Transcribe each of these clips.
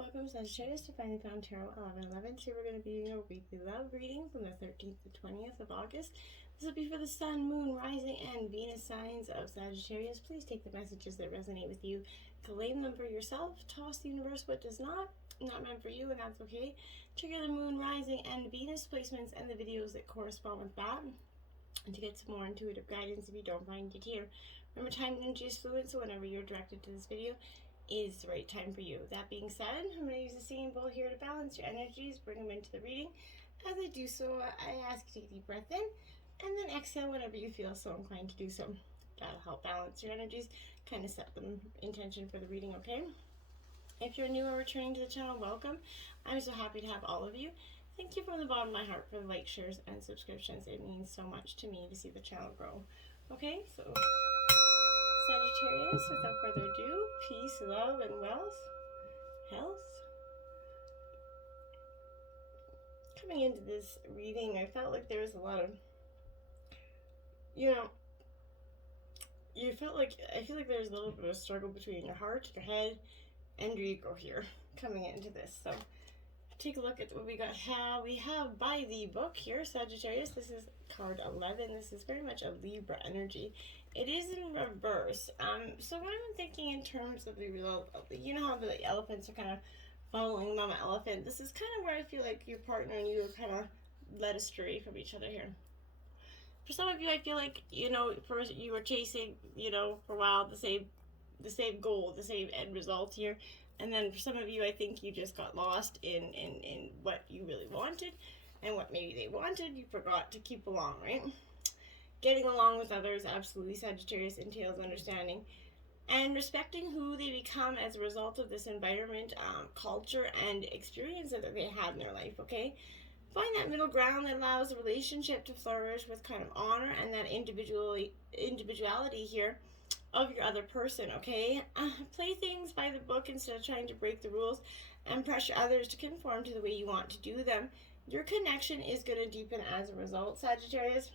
Welcome, Sagittarius, to Finally Found Tarot 1111. Today we're going to be doing a weekly love reading from the 13th to 20th of August. This will be for the Sun, Moon, Rising, and Venus signs of Sagittarius. Please take the messages that resonate with you, claim them for yourself, toss the universe what does not meant for you, and that's okay. Trigger the Moon, Rising, and Venus placements and the videos that correspond with that, and to get some more intuitive guidance if you don't find it here. Remember, time and energy is fluid, so whenever you're directed to this video, is the right time for you. That being said, I'm going to use the singing bowl here to balance your energies, bring them into the reading. As I do so, I ask you to take a deep breath in, and then exhale whenever you feel so inclined to do so. That'll help balance your energies, kind of set them intention for the reading, okay? If you're new or returning to the channel, welcome. I'm so happy to have all of you. Thank you from the bottom of my heart for the likes, shares, and subscriptions. It means so much to me to see the channel grow. Okay, so Sagittarius, without further ado, peace, love, and wealth, health. Coming into this reading, I felt like there was a lot of, I feel like there's a little bit of a struggle between your heart, your head, and your ego here, coming into this. So take a look at what we got. We have by the book here, Sagittarius. This is card 11. This is very much a Libra energy. It is in reverse. So what I'm thinking in terms of the, you know how the elephants are kind of following Mama Elephant. This is kind of where I feel like your partner and you are kind of led astray from each other here. For some of you, I feel like, first you were chasing, for a while the same goal, the same end result here. And then for some of you, I think you just got lost in what you really wanted and what maybe they wanted. You forgot to keep along, right? Getting along with others, absolutely, Sagittarius, entails understanding and respecting who they become as a result of this environment, culture, and experience that they had in their life, okay? Find that middle ground that allows the relationship to flourish with kind of honor and that individuality here of your other person, okay? Play things by the book instead of trying to break the rules and pressure others to conform to the way you want to do them. Your connection is going to deepen as a result, Sagittarius.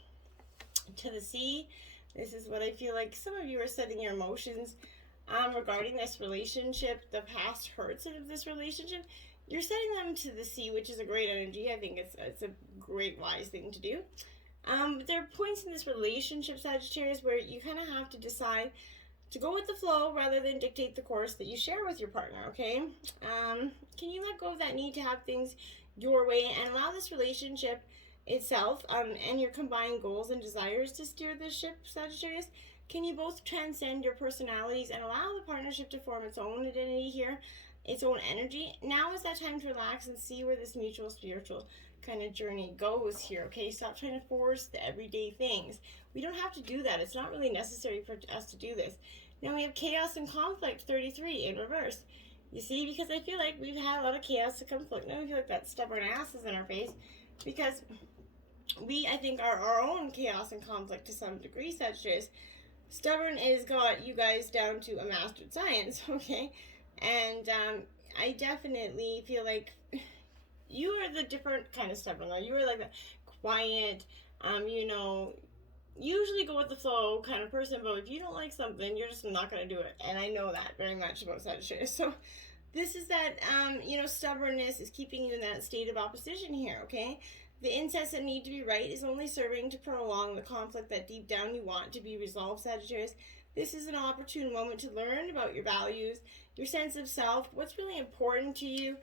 To the sea, this is what I feel like some of you are setting your emotions regarding this relationship, the past hurts of this relationship. You're setting them to the sea, which is a great energy. I think it's a great, wise thing to do. There are points in this relationship, Sagittarius, where you kind of have to decide to go with the flow rather than dictate the course that you share with your partner, okay? Can you let go of that need to have things your way and allow this relationship itself and your combined goals and desires to steer this ship, Sagittarius? Can you both transcend your personalities and allow the partnership to form its own identity here, its own energy? Now is that time to relax and see where this mutual spiritual kind of journey goes here, okay? Stop trying to force the everyday things. We don't have to do that. It's not really necessary for us to do this. Now we have chaos and conflict, 33 in reverse. You see, because I feel like we've had a lot of chaos and conflict. Now we feel like that stubborn ass is in our face because we, I think, are our own chaos and conflict to some degree, Sagittarius. Stubborn has got you guys down to a mastered science, okay? And I definitely feel like you are the different kind of stubborn, though. You are like the quiet, usually go with the flow kind of person, but if you don't like something, you're just not going to do it. And I know that very much about Sagittarius. So this is that, stubbornness is keeping you in that state of opposition here, okay? The incessant need to be right is only serving to prolong the conflict that deep down you want to be resolved, Sagittarius. This is an opportune moment to learn about your values, your sense of self, what's really important to you.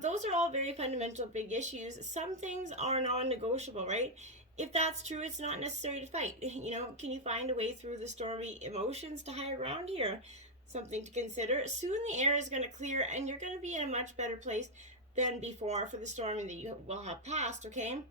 Those are all very fundamental big issues. Some things are non-negotiable, right? If that's true, it's not necessary to fight. Can you find a way through the stormy emotions to higher ground here? Something to consider. Soon the air is going to clear and you're going to be in a much better place than before for the storming that you will have passed, okay?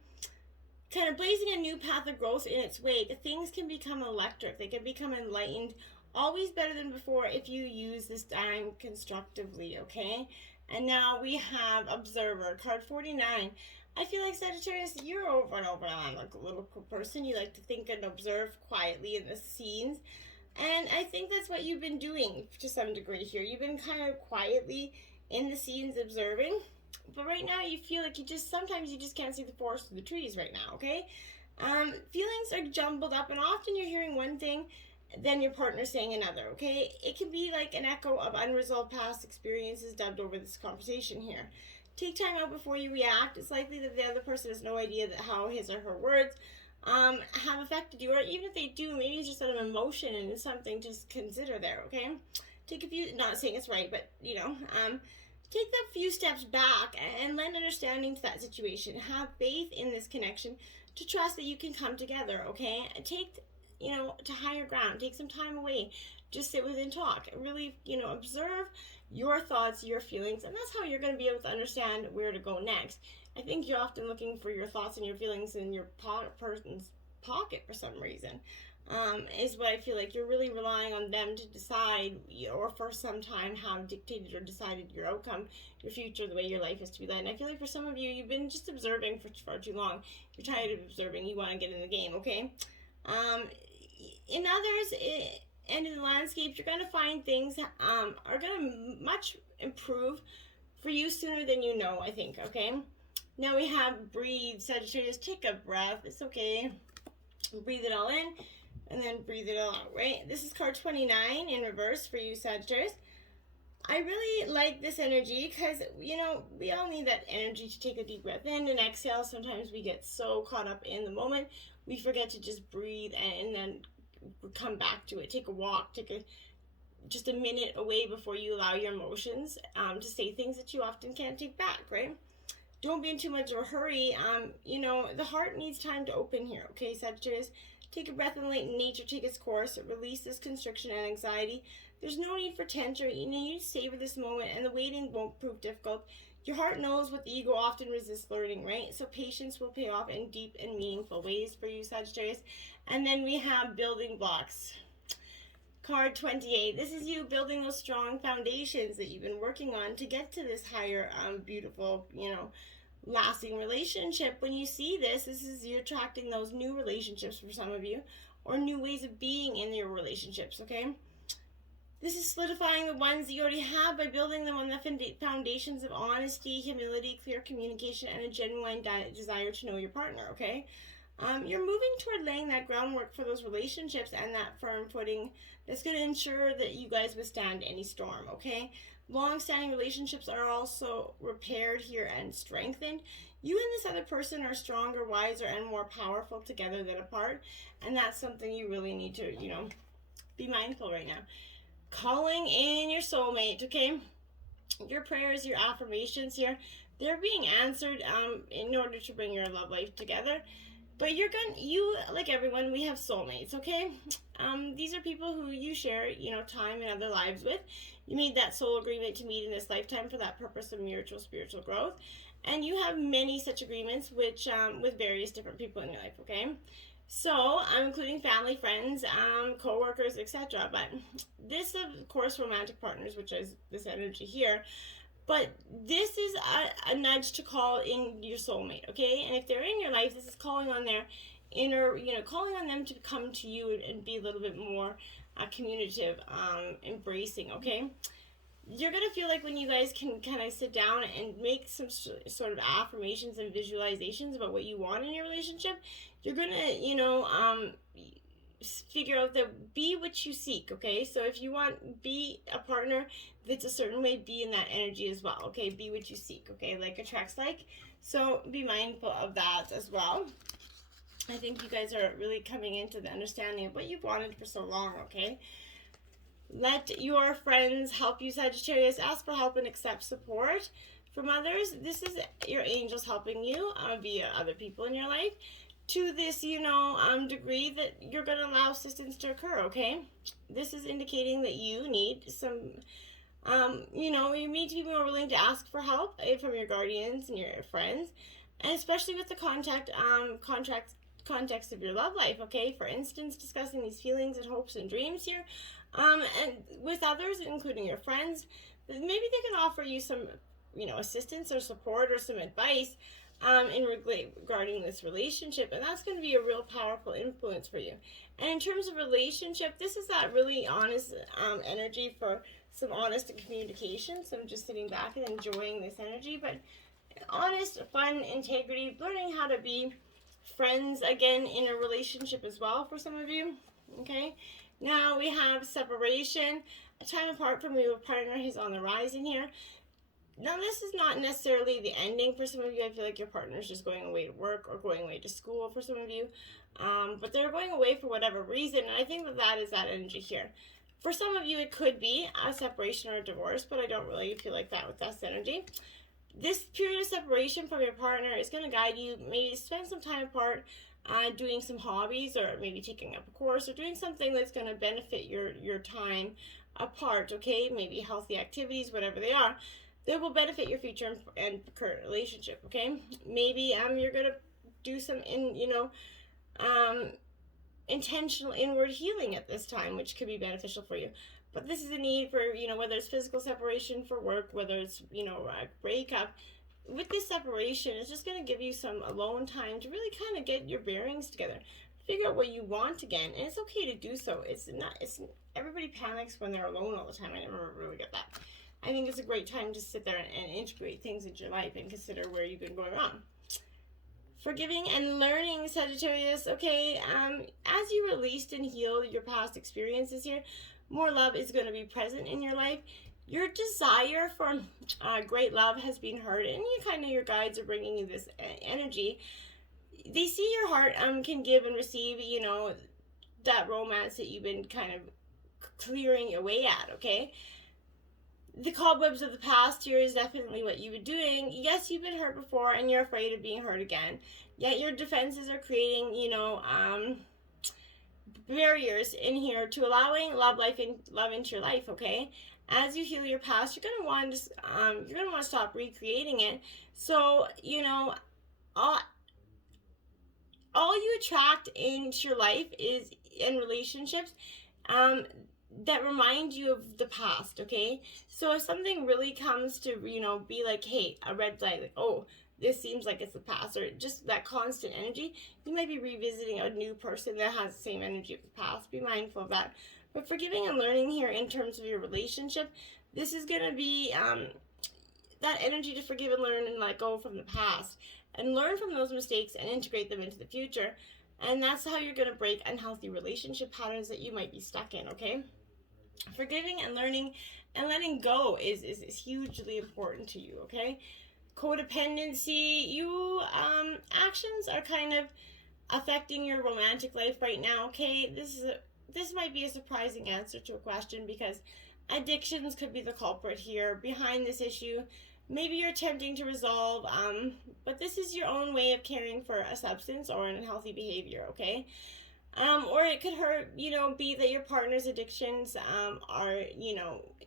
Kind of blazing a new path of growth in its wake. Things can become electric. They can become enlightened. Always better than before if you use this time constructively, okay? And now we have Observer, card 49. I feel like, Sagittarius, you're over and over on like a little person. You like to think and observe quietly in the scenes. And I think that's what you've been doing to some degree here. You've been kind of quietly in the scenes observing. But right now you feel like sometimes you just can't see the forest through the trees right now, okay? Feelings are jumbled up and often you're hearing one thing then your partner saying another, okay? It can be like an echo of unresolved past experiences dubbed over this conversation here. Take time out before you react. It's likely that the other person has no idea that how his or her words have affected you, or even if they do, maybe it's just out of emotion and it's something to consider there, okay? Take a few, not saying it's right, but take that few steps back and lend understanding to that situation. Have faith in this connection to trust that you can come together, okay? Take, to higher ground. Take some time away. Just sit with and talk. Really, observe your thoughts, your feelings, and that's how you're going to be able to understand where to go next. I think you're often looking for your thoughts and your feelings in your person's pocket for some reason. Is what I feel like. You're really relying on them to decide, or for some time have dictated or decided your outcome, your future, the way your life is to be led. And I feel like for some of you, you've been just observing for far too long. You're tired of observing. You want to get in the game, okay? In others, and in the landscape, you're going to find things are going to much improve for you sooner than you know, I think, okay? Now we have breathe, Sagittarius. Take a breath. It's okay. Breathe it all in. And then breathe it all out, right? This is card 29 in reverse for you, Sagittarius. I really like this energy because, we all need that energy to take a deep breath in and exhale. Sometimes we get so caught up in the moment, we forget to just breathe and then come back to it. Take a walk, just a minute away before you allow your emotions to say things that you often can't take back, right? Don't be in too much of a hurry. The heart needs time to open here, okay, Sagittarius? Take a breath and let nature take its course. Release this constriction and anxiety. There's no need for tension. You need to savor this moment, and the waiting won't prove difficult. Your heart knows what the ego often resists learning, right? So patience will pay off in deep and meaningful ways for you, Sagittarius. And then we have building blocks. Card 28. This is you building those strong foundations that you've been working on to get to this higher, beautiful, lasting relationship. When you see this is you attracting those new relationships for some of you, or new ways of being in your relationships, okay? This is solidifying the ones that you already have by building them on the foundations of honesty, humility, clear communication, and a genuine desire to know your partner, okay? You're moving toward laying that groundwork for those relationships and that firm footing that's going to ensure that you guys withstand any storm, okay? Long-standing relationships are also repaired here and strengthened. You and this other person are stronger, wiser, and more powerful together than apart. And that's something you really need to, be mindful right now. Calling in your soulmate, okay? Your prayers, your affirmations here, they're being answered in order to bring your love life together. But you, like everyone, we have soulmates, okay? These are people who you share, time in other lives with. You made that soul agreement to meet in this lifetime for that purpose of mutual spiritual growth. And you have many such agreements with various different people in your life, okay? So, including family, friends, co-workers, etc. But this, of course, romantic partners, which is this energy here. But this is a nudge to call in your soulmate, okay? And if they're in your life, this is calling on their inner, calling on them to come to you and be a little bit more communicative, embracing, okay? You're going to feel like when you guys can kind of sit down and make some sort of affirmations and visualizations about what you want in your relationship, you're going to, figure out that be what you seek, okay? So if you be a partner that's a certain way, be in that energy as well, okay? Be what you seek, okay? Like attracts like. So be mindful of that as well. I think you guys are really coming into the understanding of what you've wanted for so long, okay? Let your friends help you, Sagittarius. Ask for help and accept support from others. This is your angels helping you via other people in your life to this, degree that you're going to allow assistance to occur, okay? This is indicating that you need some, you need to be more willing to ask for help from your guardians and your friends, and especially with the context of your love life, okay? For instance, discussing these feelings and hopes and dreams here, and with others, including your friends, maybe they can offer you some, assistance or support or some advice regarding this relationship, and that's going to be a real powerful influence for you. And in terms of relationship, this is that really honest energy for some honest communication. So I'm just sitting back and enjoying this energy, but honest, fun, integrity, learning how to be friends again in a relationship as well for some of you, okay? Now we have separation, a time apart from your partner is on the rise in here. Now, this is not necessarily the ending for some of you. I feel like your partner is just going away to work or going away to school for some of you. But they're going away for whatever reason. And I think that is that energy here. For some of you, it could be a separation or a divorce, but I don't really feel like that with this energy. This period of separation from your partner is going to guide you. Maybe spend some time apart doing some hobbies, or maybe taking up a course, or doing something that's going to benefit your time apart, okay? Maybe healthy activities, whatever they are, that will benefit your future and current relationship, okay? Maybe you're going to do some intentional inward healing at this time, which could be beneficial for you. But this is a need for, whether it's physical separation for work, whether it's, a breakup. With this separation, it's just going to give you some alone time to really kind of get your bearings together. Figure out what you want again, and it's okay to do so. Everybody panics when they're alone all the time. I never really get that. I think it's a great time to sit there and integrate things into your life and consider where you've been going wrong. Forgiving and learning, Sagittarius. Okay, as you released and healed your past experiences here, more love is going to be present in your life. Your desire for great love has been heard, and your guides are bringing you this energy. They see your heart can give and receive, that romance that you've been kind of clearing away at, okay? The cobwebs of the past here is definitely what you've been doing. Yes, you've been hurt before, and you're afraid of being hurt again. Yet your defenses are creating, barriers in here to allowing love into your life, okay? As you heal your past, you're gonna want to stop recreating it. So, all you attract into your life is in relationships that remind you of the past, okay? So if something really comes to, be like, hey, a red flag, like, oh, this seems like it's the past, or just that constant energy, you might be revisiting a new person that has the same energy of the past. Be mindful of that. But forgiving and learning here in terms of your relationship, this is going to be that energy to forgive and learn and let go from the past and learn from those mistakes and integrate them into the future. And that's how you're going to break unhealthy relationship patterns that you might be stuck in, okay? Forgiving and learning and letting go is hugely important to you, okay? Codependency, actions are kind of affecting your romantic life right now, okay? This might be a surprising answer to a question, because addictions could be the culprit here behind this issue. Maybe you're attempting to resolve, but this is your own way of caring for a substance or an unhealthy behavior, okay? Or it could be that your partner's addictions are,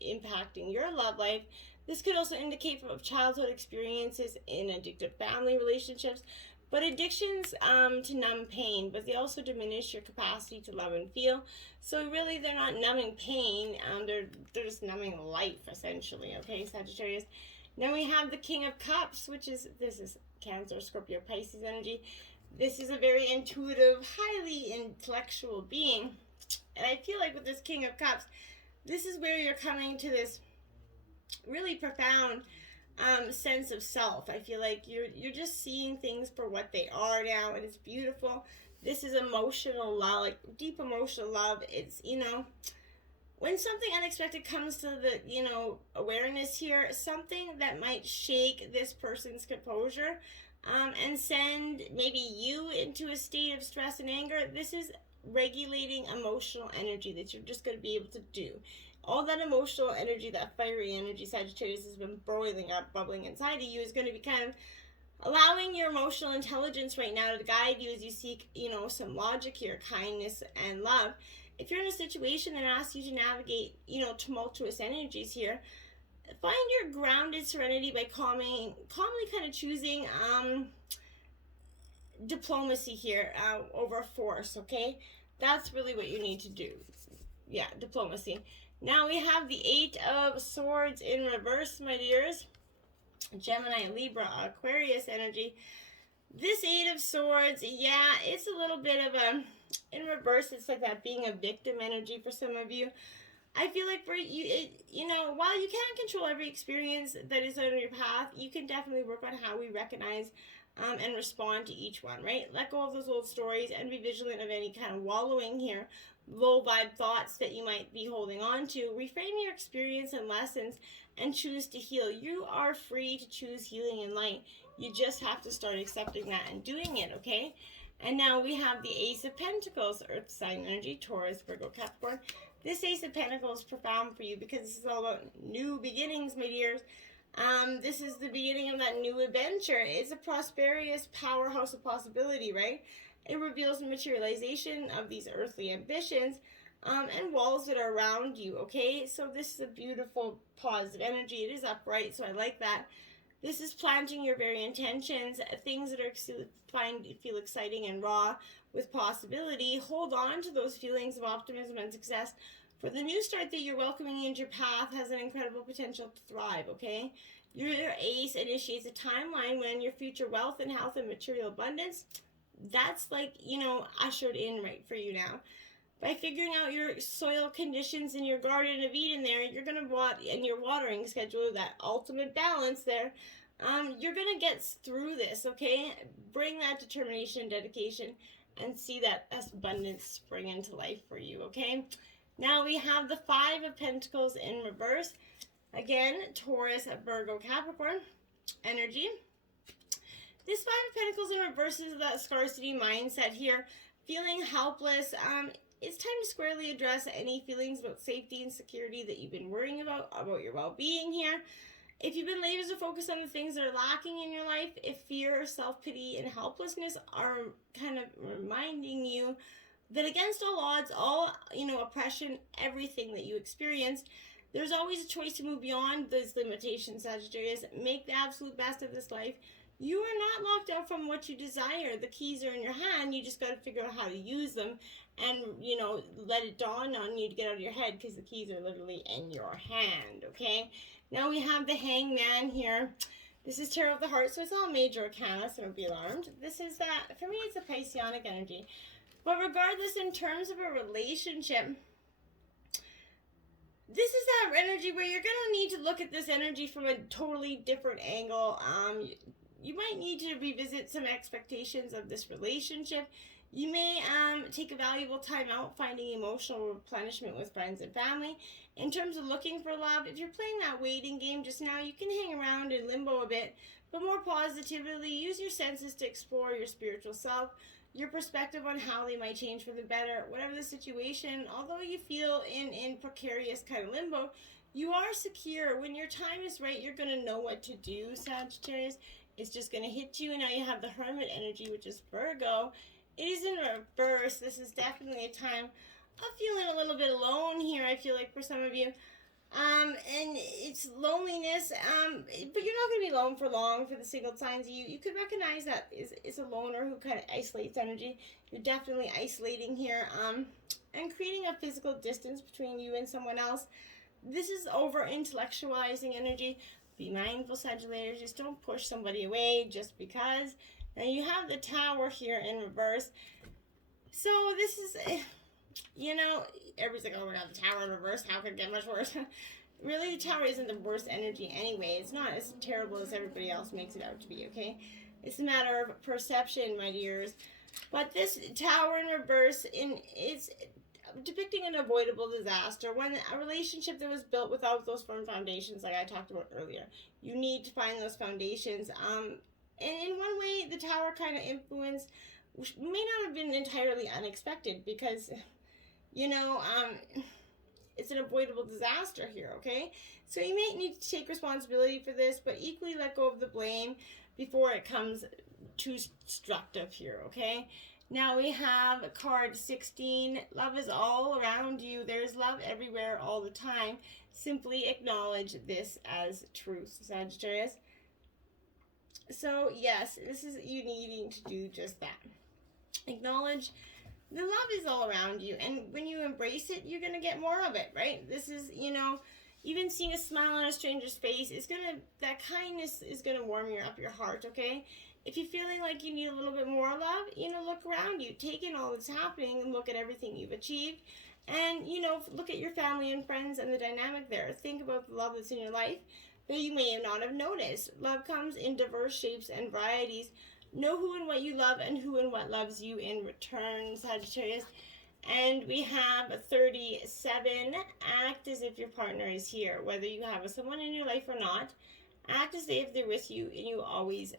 impacting your love life. This could also indicate from childhood experiences in addictive family relationships. But addictions to numb pain, but they also diminish your capacity to love and feel. So really, they're not numbing pain. They're just numbing life, essentially. Okay, Sagittarius. Then we have the King of Cups, this is Cancer, Scorpio, Pisces energy. This is a very intuitive, highly intellectual being. And I feel like with this King of Cups, this is where you're coming to this really profound sense of self. I feel like you're just seeing things for what they are now, and it's beautiful. This is emotional love, like deep emotional love. It's, when something unexpected comes to the, awareness here, something that might shake this person's composure and send maybe you into a state of stress and anger. This is regulating emotional energy that you're just going to be able to do. All that emotional energy, that fiery energy, Sagittarius, has been boiling up, bubbling inside of you, is going to be kind of allowing your emotional intelligence right now to guide you as you seek, some logic here, kindness and love. If you're in a situation that asks you to navigate, tumultuous energies here, find your grounded serenity by calmly kind of choosing diplomacy here over force, okay? That's really what you need to do. Yeah, diplomacy. Now we have the Eight of Swords in reverse, my dears. Gemini, Libra, Aquarius energy. This Eight of Swords, yeah, it's a little bit of in reverse, it's like that being a victim energy for some of you. I feel like for you, while you can't control every experience that is on your path, you can definitely work on how we recognize and respond to each one, right? Let go of those old stories and be vigilant of any kind of wallowing here. low vibe thoughts that you might be holding on to. Reframe your experience and lessons and choose to heal. You are free to choose healing and light. You just have to start accepting that and doing it, okay? And now we have the Ace of Pentacles, Earth sign energy, Taurus, Virgo, Capricorn. This Ace of Pentacles is profound for you because this is all about new beginnings, my dears. This is the beginning of that new adventure. It's a prosperous powerhouse of possibility, right? It reveals the materialization of these earthly ambitions and walls that are around you, okay? So this is a beautiful, positive energy. It is upright, so I like that. This is planting your very intentions, things that feel exciting and raw with possibility. Hold on to those feelings of optimism and success. For the new start that you're welcoming into your path has an incredible potential to thrive, okay? Your ace initiates a timeline when your future wealth and health and material abundance, that's like, ushered in right for you now. By figuring out your soil conditions in your Garden of Eden there, you're going to and your watering schedule, that ultimate balance there, you're going to get through this, okay? Bring that determination and dedication and see that abundance spring into life for you, okay? Now we have the Five of Pentacles in reverse. Again, Taurus, Virgo, Capricorn energy. This Five of Pentacles in reverse is that scarcity mindset here, feeling helpless. It's time to squarely address any feelings about safety and security that you've been worrying about your well-being here. If you've been laser focused on the things that are lacking in your life, if fear, self-pity, and helplessness are kind of reminding you that against all odds, all, oppression, everything that you experience, there's always a choice to move beyond those limitations, Sagittarius. Make the absolute best of this life. You are not locked out from what you desire. The keys are in your hand. You just got to figure out how to use them and, let it dawn on you to get out of your head because the keys are literally in your hand, okay? Now we have the Hangman here. This is Tarot of the Heart, so it's all major arcana, so don't be alarmed. This is that, for me, it's a Pisceanic energy. But regardless, in terms of a relationship, this is that energy where you're going to need to look at this energy from a totally different angle. You might need to revisit some expectations of this relationship. You may take a valuable time out finding emotional replenishment with friends and family. In terms of looking for love, if you're playing that waiting game just now, you can hang around in limbo a bit, but more positively, use your senses to explore your spiritual self, your perspective on how they might change for the better. Whatever the situation, although you feel in precarious kind of limbo, you are secure. When your time is right, you're going to know what to do, Sagittarius. It's just going to hit you, and now you have the Hermit energy, which is Virgo. It is in reverse. This is definitely a time of feeling a little bit alone here, I feel like, for some of you. And it's loneliness, but you're not going to be alone for long for the single signs. You could recognize that it's a loner who kind of isolates energy. You're definitely isolating here, and creating a physical distance between you and someone else. This is over-intellectualizing energy. Be mindful, Sagittarius. Just don't push somebody away just because. Now you have the Tower here in reverse. So this is, everybody's like, oh my god, the Tower in reverse, how could it get much worse? Really, the Tower isn't the worst energy anyway. It's not as terrible as everybody else makes it out to be, okay? It's a matter of perception, my dears. But this Tower in reverse is depicting an avoidable disaster, when a relationship that was built without those firm foundations, like I talked about earlier. You need to find those foundations. And in one way, the Tower kind of influence may not have been entirely unexpected because, it's an avoidable disaster here, okay? So you may need to take responsibility for this, but equally let go of the blame before it comes too destructive here, okay? Now we have card 16. Love is all around you. There's love everywhere all the time. Simply acknowledge this as truth, Sagittarius. So yes, this is you needing to do just that. Acknowledge the love is all around you, and when you embrace it, you're gonna get more of it, right? This is, even seeing a smile on a stranger's face, that kindness is gonna warm up your heart, okay? If you're feeling like you need a little bit more love, look around you, take in all that's happening, and look at everything you've achieved, and look at your family and friends and the dynamic there. Think about the love that's in your life that you may not have noticed. Love comes in diverse shapes and varieties. Know who and what you love and who and what loves you in return, Sagittarius. And we have 37. Act as if your partner is here, whether you have someone in your life or not. Act as if they're with you and you always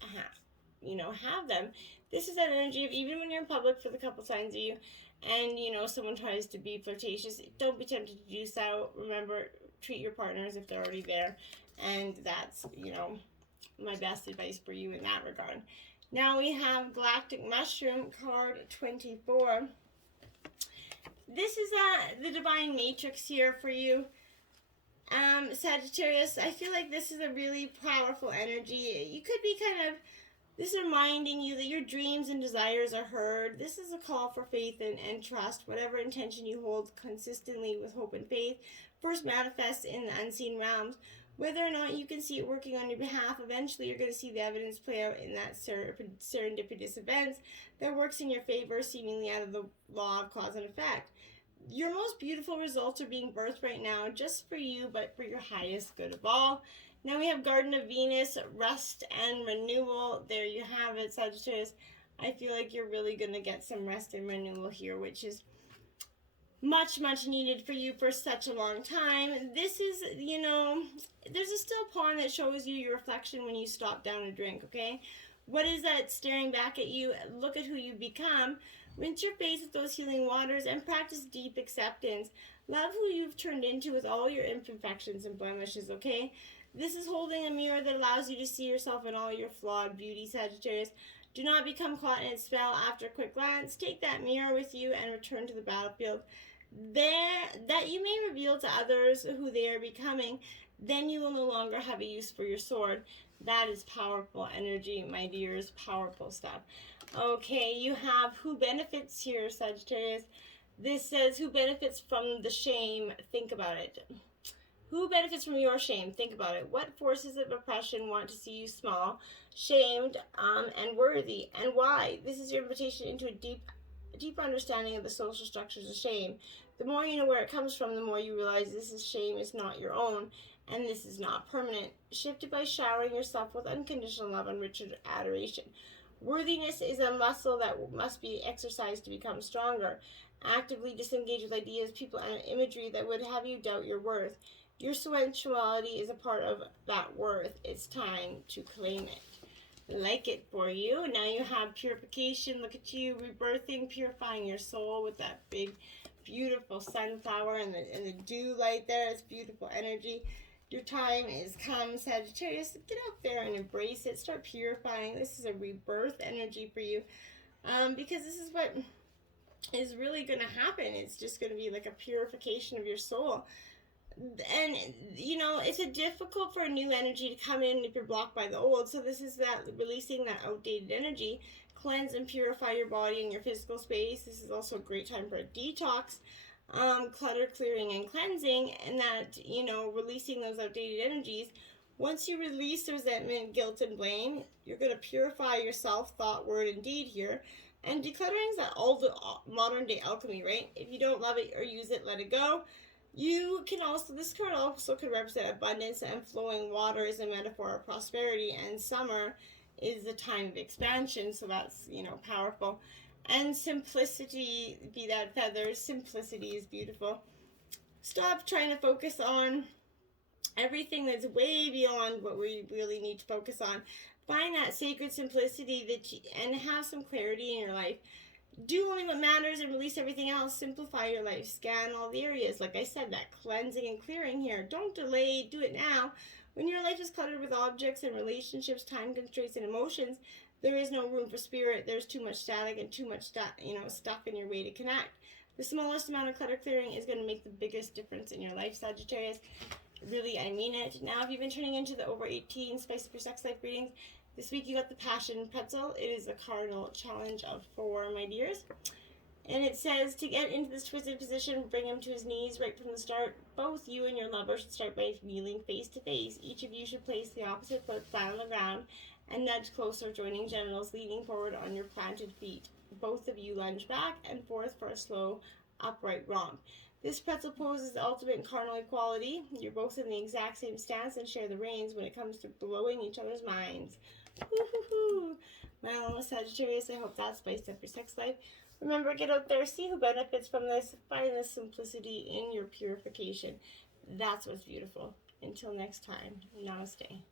have them. This is that energy of even when you're in public for the couple signs of you and, someone tries to be flirtatious, don't be tempted to do so. Remember, treat your partner as if they're already there. And that's, my best advice for you in that regard. Now we have Galactic Mushroom, card 24. This is the Divine Matrix here for you. Sagittarius, I feel like this is a really powerful energy. You could be this is reminding you that your dreams and desires are heard. This is a call for faith and trust. Whatever intention you hold consistently with hope and faith first manifests in the unseen realms. Whether or not you can see it working on your behalf, eventually you're going to see the evidence play out in that serendipitous events that works in your favor, seemingly out of the law of cause and effect. Your most beautiful results are being birthed right now, just for you, but for your highest good of all. Now we have Garden of Venus, rest and renewal. There you have it, Sagittarius. I feel like you're really going to get some rest and renewal here, which is much, much needed for you for such a long time. This is, there's a still pond that shows you your reflection when you stop down a drink, okay? What is that staring back at you? Look at who you become. Rinse your face with those healing waters and practice deep acceptance. Love who you've turned into with all your imperfections and blemishes, okay? This is holding a mirror that allows you to see yourself in all your flawed beauty, Sagittarius. Do not become caught in its spell after a quick glance. Take that mirror with you and return to the battlefield. That you may reveal to others who they are becoming, then you will no longer have a use for your sword. That is powerful energy, my dears, powerful stuff. Okay, you have who benefits here, Sagittarius. This says who benefits from the shame. Think about it. Who benefits from your shame? Think about it. What forces of oppression want to see you small, shamed, and worthy, and why? This is your invitation into a deeper understanding of the social structures of shame. The more you know where it comes from, the more you realize shame is not your own, and this is not permanent. Shift it by showering yourself with unconditional love and rich adoration. Worthiness is a muscle that must be exercised to become stronger. Actively disengage with ideas, people, and imagery that would have you doubt your worth. Your sensuality is a part of that worth. It's time to claim it. Like it for you. Now you have purification. Look at you, rebirthing, purifying your soul with that big, beautiful sunflower and the dew light there. It's beautiful energy. Your time is come, Sagittarius. Get out there and embrace it. Start purifying. This is a rebirth energy for you, because this is what is really going to happen. It's just going to be like a purification of your soul. And, it's difficult for a new energy to come in if you're blocked by the old. So this is that releasing that outdated energy. Cleanse and purify your body and your physical space. This is also a great time for a detox, clutter clearing and cleansing, and that, releasing those outdated energies. Once you release the resentment, guilt, and blame, you're going to purify yourself, thought, word, and deed here. And decluttering is that all the modern day alchemy, right? If you don't love it or use it, let it go. This card also could represent abundance, and flowing water is a metaphor of prosperity, and summer is the time of expansion, so that's, powerful. And simplicity, be that feathers, simplicity is beautiful. Stop trying to focus on everything that's way beyond what we really need to focus on. Find that sacred simplicity and have some clarity in your life. Do only what matters and release everything else. Simplify your life. Scan all the areas. Like I said, that cleansing and clearing here. Don't delay. Do it now. When your life is cluttered with objects and relationships, time constraints, and emotions, there is no room for spirit. There's too much static and too much stuff in your way to connect. The smallest amount of clutter clearing is going to make the biggest difference in your life, Sagittarius. Really, I mean it. Now, if you've been turning into the over 18 Spice for Sex Life readings, this week you got the Passion Pretzel. It is a cardinal challenge of 4, my dears. And it says, to get into this twisted position, bring him to his knees right from the start. Both you and your lover should start by kneeling face to face. Each of you should place the opposite foot flat on the ground and nudge closer, joining genitals, leaning forward on your planted feet. Both of you lunge back and forth for a slow, upright romp. This pretzel pose is the ultimate in carnal equality. You're both in the exact same stance and share the reins when it comes to blowing each other's minds. Woo-hoo-hoo. Well, Sagittarius, I hope that spiced up your sex life. Remember, get out there, see who benefits from this, find the simplicity in your purification. That's what's beautiful. Until next time, namaste.